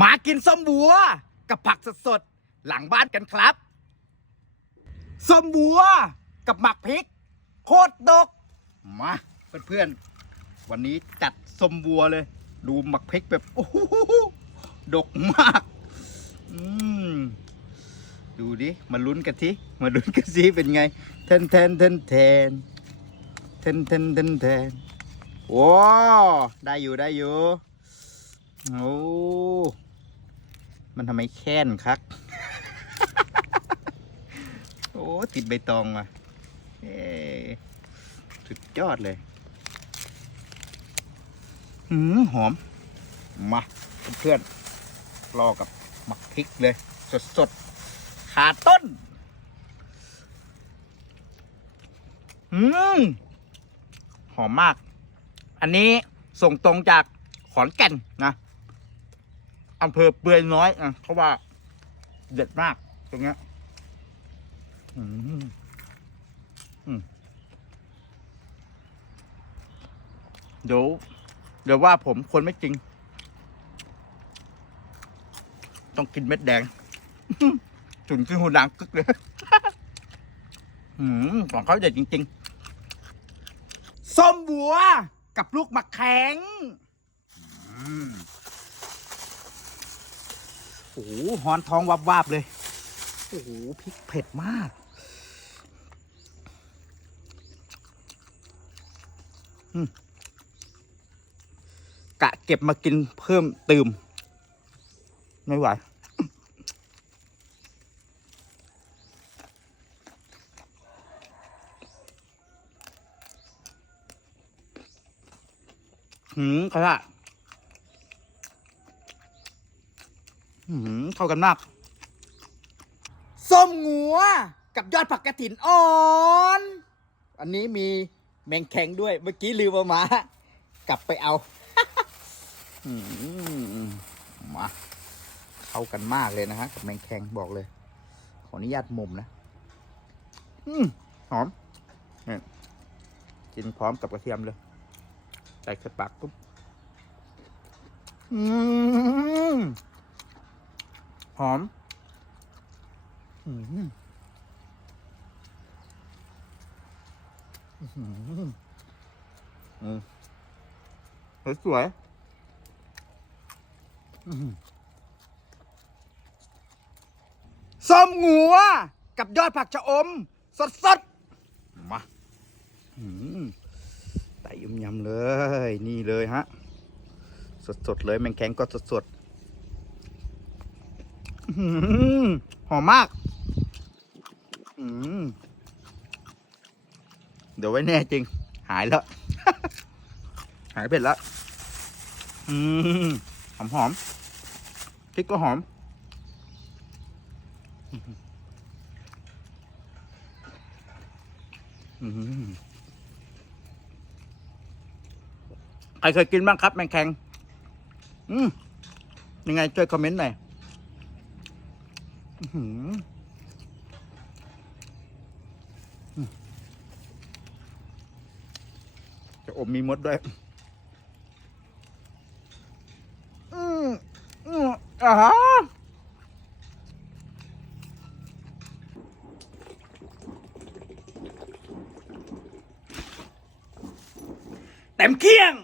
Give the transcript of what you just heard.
มากินส้มบัว กับผักสดๆ หลังบ้านกันครับ ส้มบัว กับหมักพริก โคตรดก มาเพื่อนๆ วันนี้จัดส้มบัวเลย ดูหมักพริกแบบโอ้โหดกมากอืมดูดิมาลุ้นกันทีมาลุ้นกันสิเป็นไงเทนเทนเทนเทนเทนเทนเทนเทนว้าวได้อยู่ได้อยู่โอ้ มันทำไมแค้นคัก โอ้ ติดใบตองว่ะสุดยอดเลย หืมหอม มาเพื่อนๆรอกับหมักพริกเลย สดๆขาต้น อืม หอมมาก อันนี้ส่งตรงจากขอนแก่นนะ อำเภอเปือยน้อยนะเพราะว่า เด็ดมาก ตรงเนี้ยอืมอืมเดี๋ยวเดี๋ยวว่าผมคนไม่จริง ต้องกินเม็ดแดงถึงที่หูดังกึกเลยอืมของเขาเด็ดจริง ๆ ส้มบัว กับลูกมะแข็ง อืม อ้โหหอนท้องวับวาบๆเลย โอ้โหพริกเผ็ดมาก กะเก็บมากินเพิ่มตื่มไม่ไหวหืมเขาอะหืม เข้ากันมาก ส้มงัว กับยอดผักกระถินอ่อน อันนี้มีแมงแข็งด้วย เมื่อกี้ลืมเอามา กลับไปเอามาเข้ากันมากเลยนะฮะกับแมงแข็งบอกเลย ขออนุญาตมุมนะอหอมเนี่ยกินพร้อมกับกระเทียมเลยใส่กระปากปุ๊บอืม หอมอืมอื้อหืออืมสวยๆอื้อหือส้มงัว กับยอดผักชะอม สดๆมาอืมใส่ยำยำๆเลย นี่เลยฮะ สดๆเลย แมงแข็งก็สดๆอื้อ หอมมาก เดี๋ยวไว้แน่จริง หายแล้ว หายเผ็ดแล้วอหอมหอมๆพริกก็หอม ใครเคยกินบ้างครับ แมงแข็งอืมยังไงช่วยคอมเมนต์หน่อย หืมจะอมมีมดด้วยอืมอืมอ่าฮะเต็มเคียง